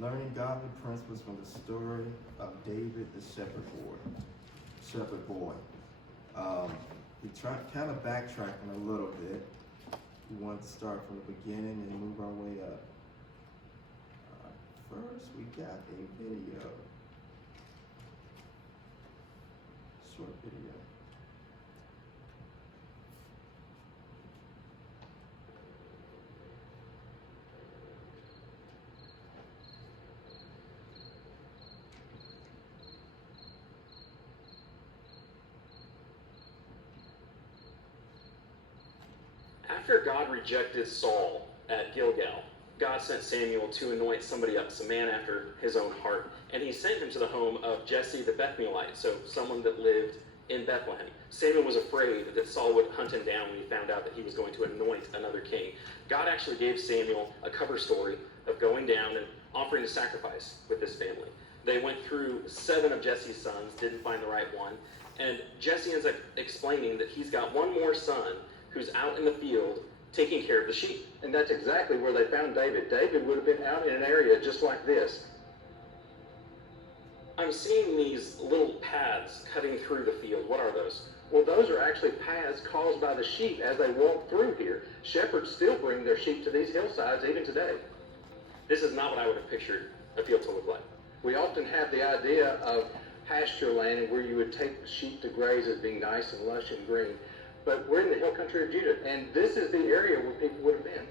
Learning godly principles from the story of David the shepherd boy. We kind of backtracking a little bit. We want to start from the beginning and move our way up. First, we got a video, short video. After God rejected Saul at Gilgal, God sent Samuel to anoint somebody else, a man after his own heart, and he sent him to the home of Jesse the Bethlehemite, so someone that lived in Bethlehem. Samuel was afraid that Saul would hunt him down when he found out that he was going to anoint another king. God actually gave Samuel a cover story of going down and offering a sacrifice with this family. They went through 7 of Jesse's sons, didn't find the right one, and Jesse ends up explaining that he's got one more son who's out in the field taking care of the sheep. And that's exactly where they found David. David would have been out in an area just like this. I'm seeing these little paths cutting through the field. What are those? Well, those are actually paths caused by the sheep as they walk through here. Shepherds still bring their sheep to these hillsides even today. This is not what I would have pictured a field to look like. We often have the idea of pasture land and where you would take sheep to graze as being nice and lush and green. But we're in the hill country of Judah, and this is the area where people would have been.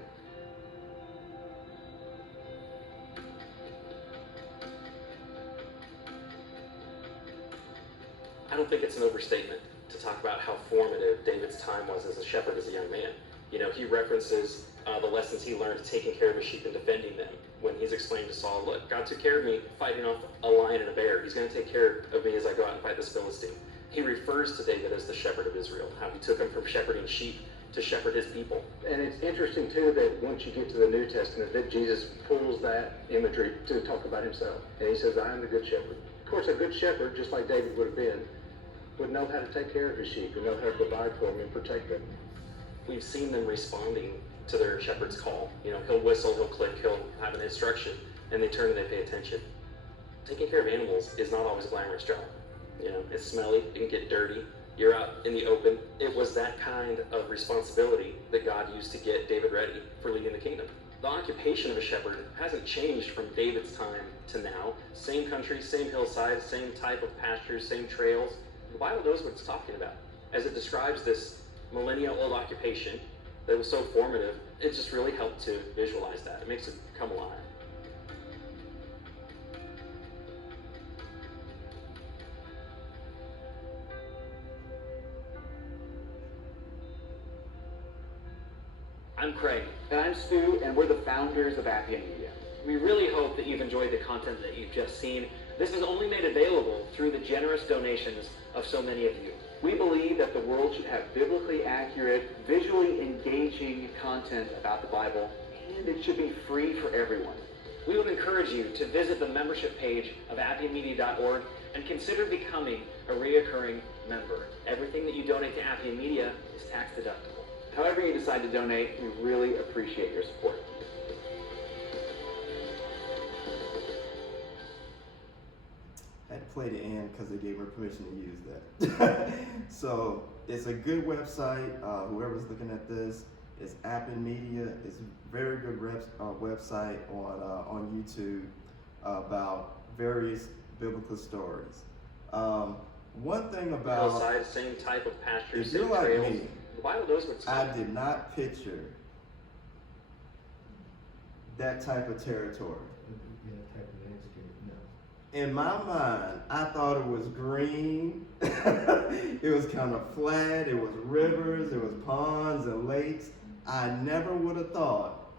I don't think it's an overstatement to talk about how formative David's time was as a shepherd as a young man. You know, he references the lessons he learned taking care of his sheep and defending them. When he's explained to Saul, look, God took care of me fighting off a lion and a bear. He's going to take care of me as I go out and fight this Philistine. He refers to David as the shepherd of Israel, how he took him from shepherding sheep to shepherd his people. And it's interesting, too, that once you get to the New Testament, that Jesus pulls that imagery to talk about himself. And he says, I am the good shepherd. Of course, a good shepherd, just like David would have been, would know how to take care of his sheep and know how to provide for them and protect them. We've seen them responding to their shepherd's call. You know, he'll whistle, he'll click, he'll have an instruction, and they turn and they pay attention. Taking care of animals is not always a glamorous job. You know, it's smelly, it can get dirty, you're out in the open. It was that kind of responsibility that God used to get David ready for leading the kingdom. The occupation of a shepherd hasn't changed from David's time to now. Same country, same hillside, same type of pastures, same trails. The Bible knows what it's talking about. As it describes this millennia-old occupation that was so formative, it just really helped to visualize that. It makes it come alive. I'm Craig. And I'm Stu, and we're the founders of Appian Media. We really hope that you've enjoyed the content that you've just seen. This is only made available through the generous donations of so many of you. We believe that the world should have biblically accurate, visually engaging content about the Bible, and it should be free for everyone. We would encourage you to visit the membership page of appianmedia.org and consider becoming a reoccurring member. Everything that you donate to Appian Media is tax deductible. However you decide to donate, we really appreciate your support. I had to play the end because they gave her permission to use that. So it's a good website. Whoever's looking at this, it's Appian Media. It's a very good website on YouTube about various biblical stories. One thing about Hillside, same type of pastures, if same you're like trails. me, The Bible knows what's I did not picture that type of territory. In my mind, I thought it was green. It was kind of flat. It was rivers. It was ponds and lakes. I never would have thought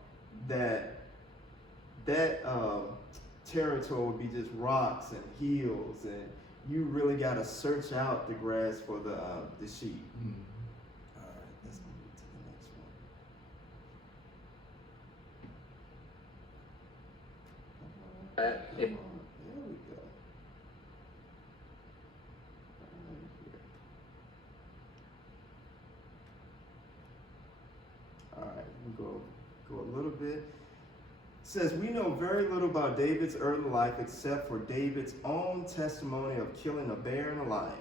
that territory would be just rocks and hills, and you really got to search out the grass for the sheep. All right, let's move to the next one. There we go. All right, we go a little bit. says, we know very little about David's early life except for David's own testimony of killing a bear and a lion.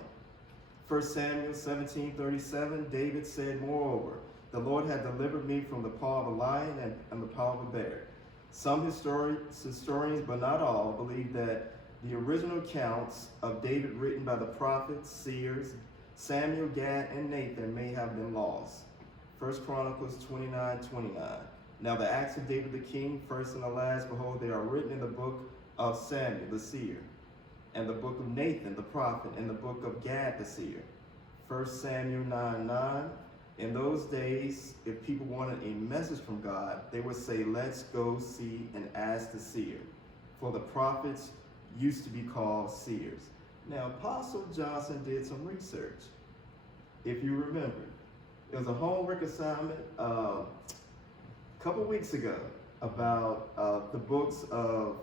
1 Samuel 17:37, David said, moreover, the Lord had delivered me from the paw of a lion and the paw of a bear. Some historians, but not all, believe that the original accounts of David written by the prophets, seers, Samuel, Gad, and Nathan may have been lost. 1 Chronicles 29:29. Now the acts of David the king, first and the last, behold, they are written in the book of Samuel the seer, and the book of Nathan the prophet, and the book of Gad the seer. 1 Samuel 9:9. In those days, if people wanted a message from God, they would say, let's go see and ask the seer. For the prophets used to be called seers. Now, Apostle Johnson did some research, if you remember. It was a homework assignment a couple weeks ago about the books of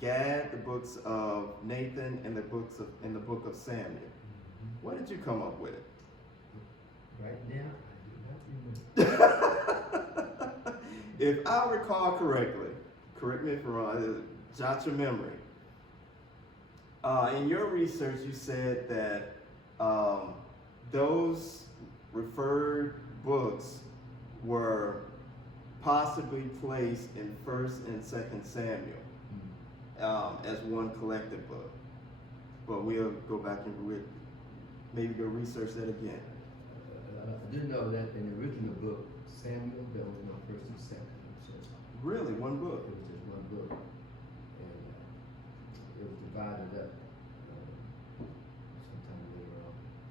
Gad, the books of Nathan, and the book of Samuel. What did you come up with? Right now, I do not remember. If I recall correctly, correct me if I'm wrong, jot your memory. In your research, you said that those referred books were possibly placed in 1st and 2nd Samuel as one collected book. But we'll go back and maybe go research that again. I do know that in the original book, Samuel, there was no first and second. So Really, one book? it was just one book. And it was divided up sometime later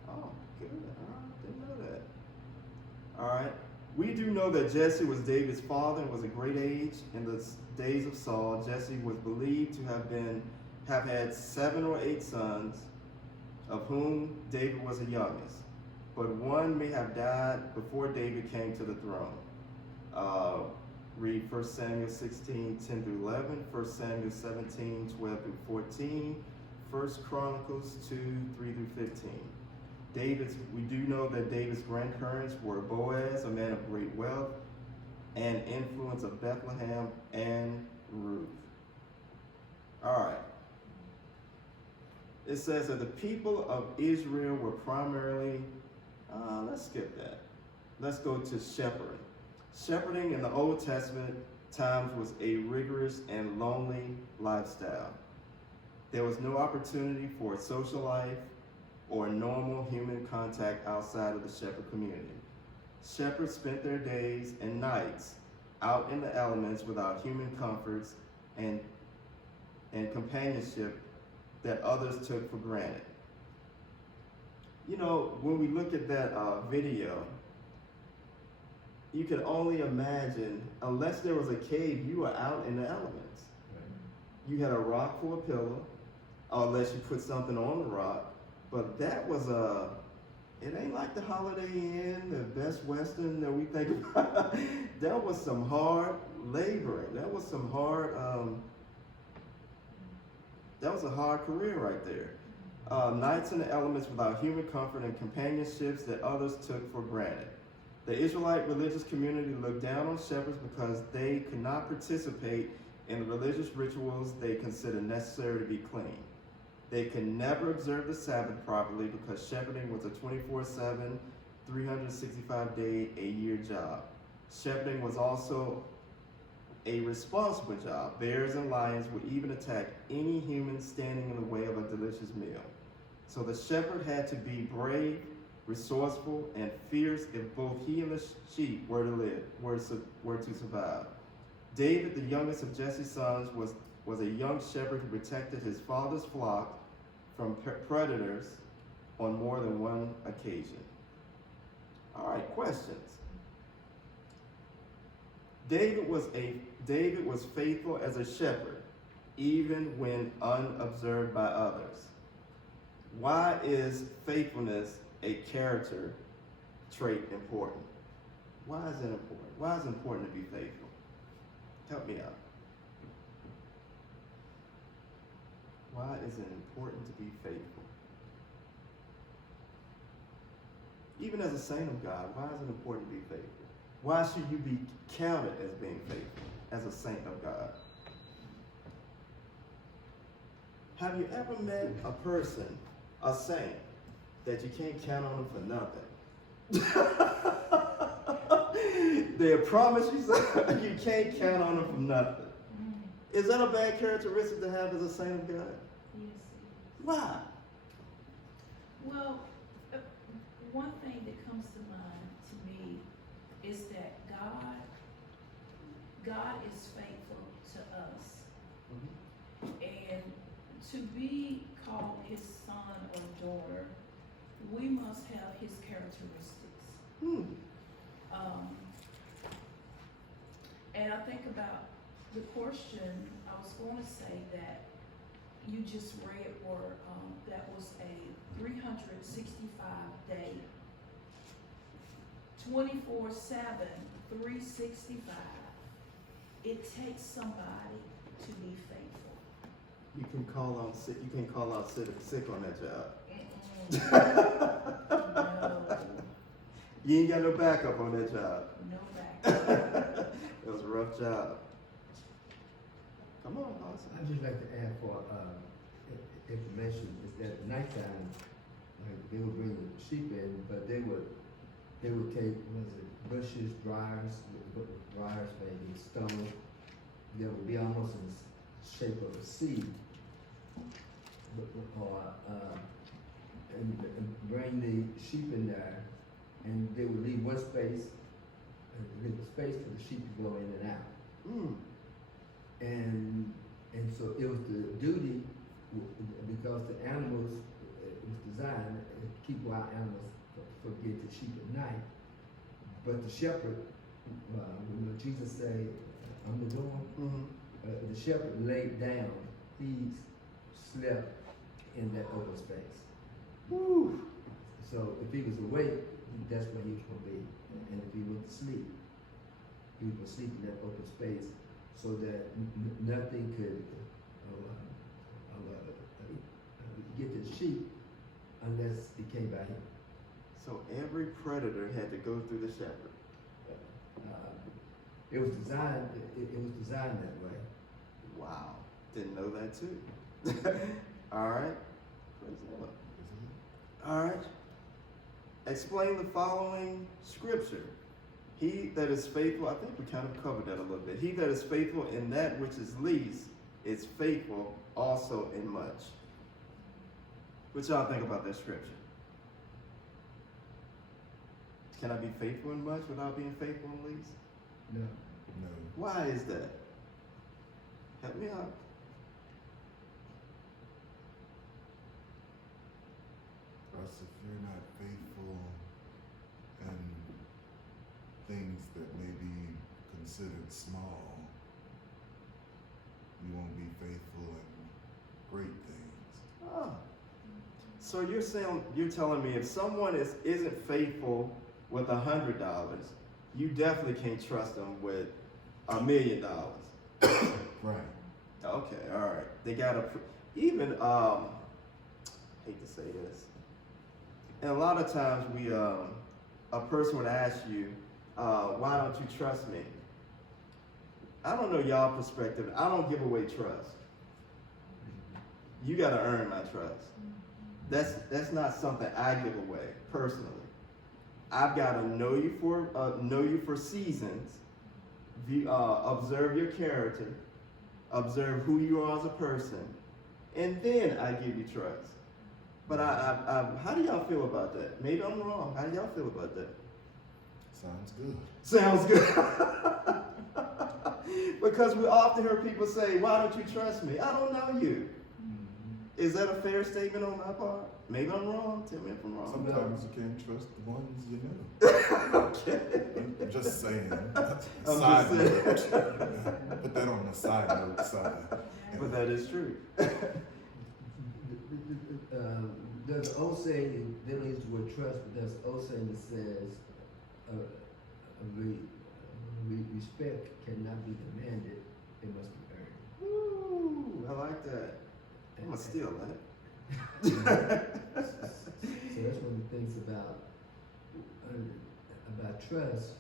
on. Oh, good. All right, didn't know that. All right. We do know that Jesse was David's father and was a great age in the days of Saul. Jesse was believed to have had 7 or 8 sons, of whom David was the youngest. But one may have died before David came to the throne. Read 1 Samuel 16:10 through 11, 1 Samuel 17:12 through 14, 1 Chronicles 2:3 through 15. We do know that David's grandparents were Boaz, a man of great wealth and influence of Bethlehem, and Ruth. All right. It says that the people of Israel were primarily, let's skip that. Let's go to shepherding. Shepherding in the Old Testament times was a rigorous and lonely lifestyle. There was no opportunity for social life or normal human contact outside of the shepherd community. Shepherds spent their days and nights out in the elements without human comforts and companionship that others took for granted. You know, when we look at that video, you can only imagine, unless there was a cave, you were out in the elements. Right. You had a rock for a pillow, unless you put something on the rock. But that was it ain't like the Holiday Inn, the Best Western that we think about. That was some hard laboring. That was some hard, that was a hard career right there. Nights in the elements without human comfort and companionships that others took for granted. The Israelite religious community looked down on shepherds because they could not participate in the religious rituals they considered necessary to be clean. They could never observe the Sabbath properly because shepherding was a 24/7, 365-day-a-year job. Shepherding was also a responsible job. Bears and lions would even attack any human standing in the way of a delicious meal. So the shepherd had to be brave, resourceful, and fierce if both he and the sheep were to survive. David, the youngest of Jesse's sons, was a young shepherd who protected his father's flock from predators on more than one occasion. All right, questions. David was faithful as a shepherd, even when unobserved by others. Why is faithfulness a character trait important? Why is it important? Why is it important to be faithful? Help me out. Why is it important to be faithful? Even as a saint of God, why is it important to be faithful? Why should you be counted as being faithful as a saint of God? Have you ever met a person, a saint, that you can't count on them for nothing? They'll promise you something, you can't count on them for nothing. Is that a bad characteristic to have as a saint of God? Yes. Why? Well, one thing that comes to mind to me is that God is faithful to us. And to be called his son or daughter, we must have his characteristics. And I think about the portion, I was going to say that you just read where that was a 365 day, 24/7, 365. It takes somebody to be faithful. You can call on sick. You can call out sick on that job. No, You ain't got no backup on that job. no back. It was a rough job. Come on, boss. I'd just like to add for information is that at nighttime, like they would bring the sheep in, but they would take bushes, briars, maybe stone. That would be almost in the shape of a seed, and bring the sheep in there, and they would leave one space, leave a space for the sheep to go in and out. And so it was the duty, because the animals, it was designed to keep wild animals forget the sheep at night. But the shepherd, when Jesus said, "I'm the door," the shepherd laid down. He slept in that open space. Woo. So if he was awake, that's where he was going to be. And if he went to sleep, he was going to sleep in that open space, so that nothing could get the sheep unless it came by him. So every predator had to go through the shepherd. It was designed. It was designed that way. Wow. Didn't know that too. All right. Praise the Lord. All right. Explain the following scripture. He that is faithful, I think we kind of covered that a little bit. He that is faithful in that which is least is faithful also in much. What y'all think about that scripture? Can I be faithful in much without being faithful in least? No. No. Why is that? Help me out. Us, if you're not faithful in things that may be considered small, you won't be faithful in great things. Oh. So you're telling me if someone isn't faithful with $100, you definitely can't trust them with $1 million. Right. Okay, all right. They gotta even hate to say this, and a lot of times a person would ask you, why don't you trust me? I don't know y'all perspective. I don't give away trust. You gotta earn my trust. That's not something I give away personally. I've got to know you for seasons, observe your character, observe who you are as a person, and then I give you trust. But how do y'all feel about that? Maybe I'm wrong. How do y'all feel about that? Sounds good. Sounds good. Because we often hear people say, "Why don't you trust me? I don't know you." Is that a fair statement on my part? Maybe I'm wrong. Tell me if I'm wrong. Sometimes you can't trust the ones you know. Okay. I'm just saying. I'm Side just saying. note. Put that on the side note side. But that is true. There's an old saying, they don't use the word trust, but there's an old saying that says, respect cannot be demanded, it must be earned. Ooh, I like that. I'm gonna steal that. So that's one of the things about trust,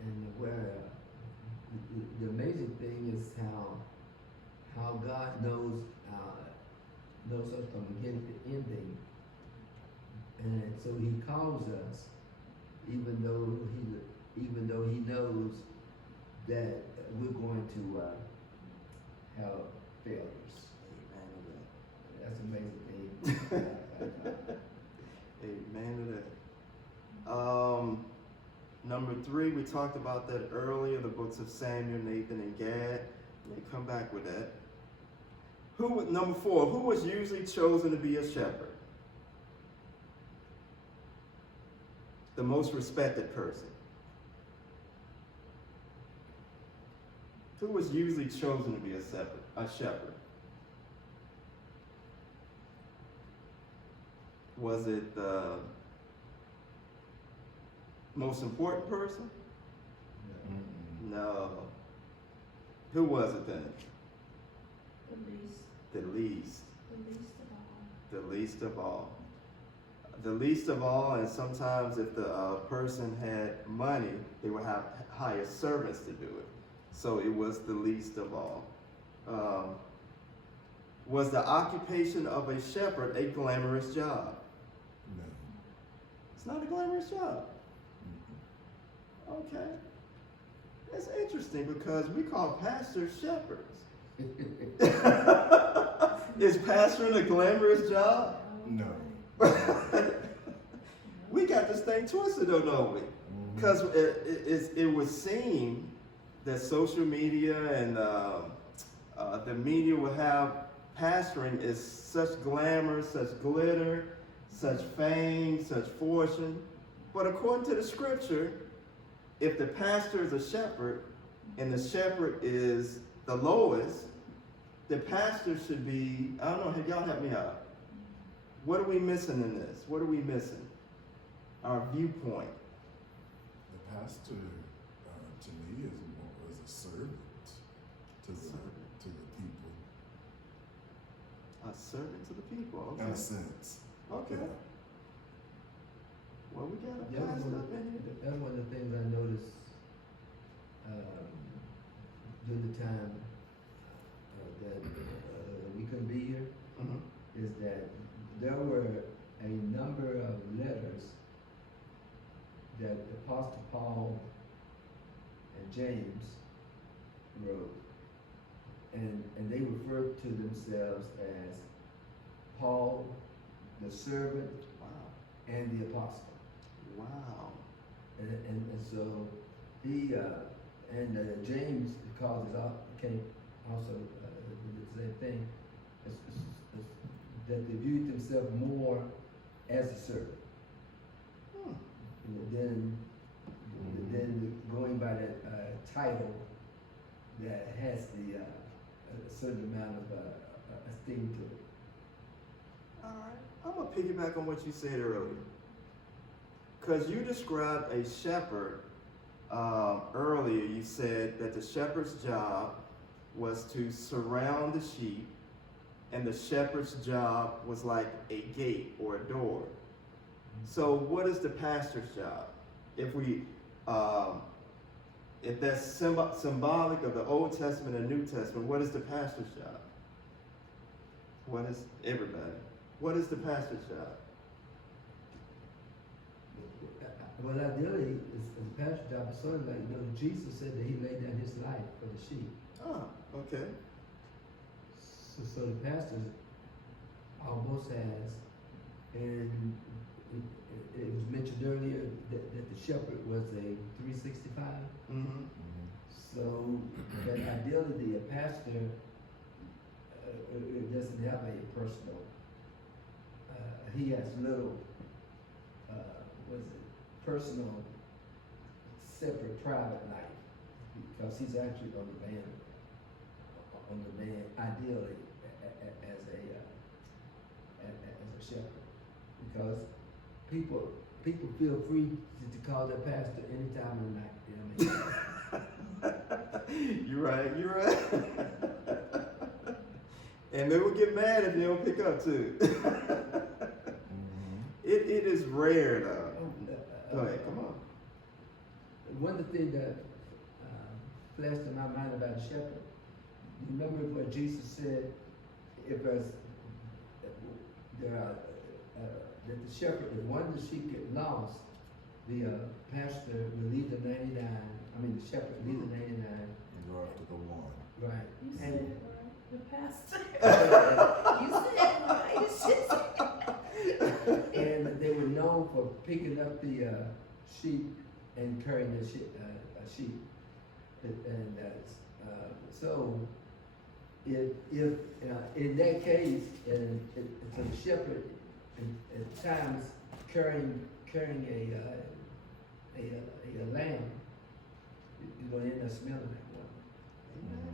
and where the amazing thing is how God knows knows us from beginning to ending. And so he calls us, even though he knows that we're going to have failures. That's an amazing thing. Amen to that. Number 3, we talked about that earlier, the books of Samuel, Nathan, and Gad. Let me come back with that. Number 4, who was usually chosen to be a shepherd? The most respected person. Who was usually chosen to be a shepherd? Was it the most important person? No. Who was it then? The least, The least. the least of all. The least of all. The least of all, and sometimes if the person had money, they would have hire servants to do it. So it was the least of all. Was the occupation of a shepherd a glamorous job? No. It's not a glamorous job. Okay. That's interesting because we call pastors shepherds. Is pastoring a glamorous job? No. We got this thing twisted, though, don't we? Because it would seem that social media and the media will have pastoring as such glamour, such glitter, such fame, such fortune. But according to the scripture, if the pastor is a shepherd and the shepherd is the lowest, the pastor should be, I don't know, y'all help me out. What are we missing in this? What are we missing? Our viewpoint. The pastor, to me, is a servant to the people. A servant to the people. In Okay. a sense. Okay. Yeah. Well, we got a That was pastor one up in here. that's one of the things I noticed during the time that we couldn't be here, Mhm. is that there were a number of letters that Apostle Paul and James wrote, and they referred to themselves as Paul, the servant, Wow. and the apostle. Wow. And so he James calls it out, came also the same thing, is that they viewed themselves more as a servant. Hmm. And then going by that title that has the a certain amount of esteem to it. All right. I'm going to piggyback on what you said earlier. Because you described a shepherd earlier. You said that the shepherd's job was to surround the sheep, and the shepherd's job was like a gate or a door. So what is the pastor's job? If that's symbolic of the Old Testament and New Testament, what is the pastor's job? What is everybody? What is the pastor's job? Well, ideally, it's the pastor's job is sort of like, Jesus said that he laid down his life for the sheep. Ah, okay. So the pastor almost has, and it was mentioned earlier that the shepherd was a 365. Mm-hmm. So that ideally, a pastor doesn't have a personal. He has little, personal, separate, private life, because he's actually on the man, ideally as a shepherd, because people feel free to call their pastor any time of the night. You're right. And they will get mad if they don't pick up too. It is rare though. Go ahead, come on. One of the things that flashed in my mind about a shepherd, you remember what Jesus said, if that the shepherd, if one of the sheep get lost, the pastor will leave the 99, I mean, the shepherd leave the 99, And go after the one. right? You said And it right, the pastor. You said it right, it's just. and they were known for picking up the sheep and carrying the sheep. So, if in that case, and so the shepherd at times carrying a lamb, you're gonna end up smelling like one.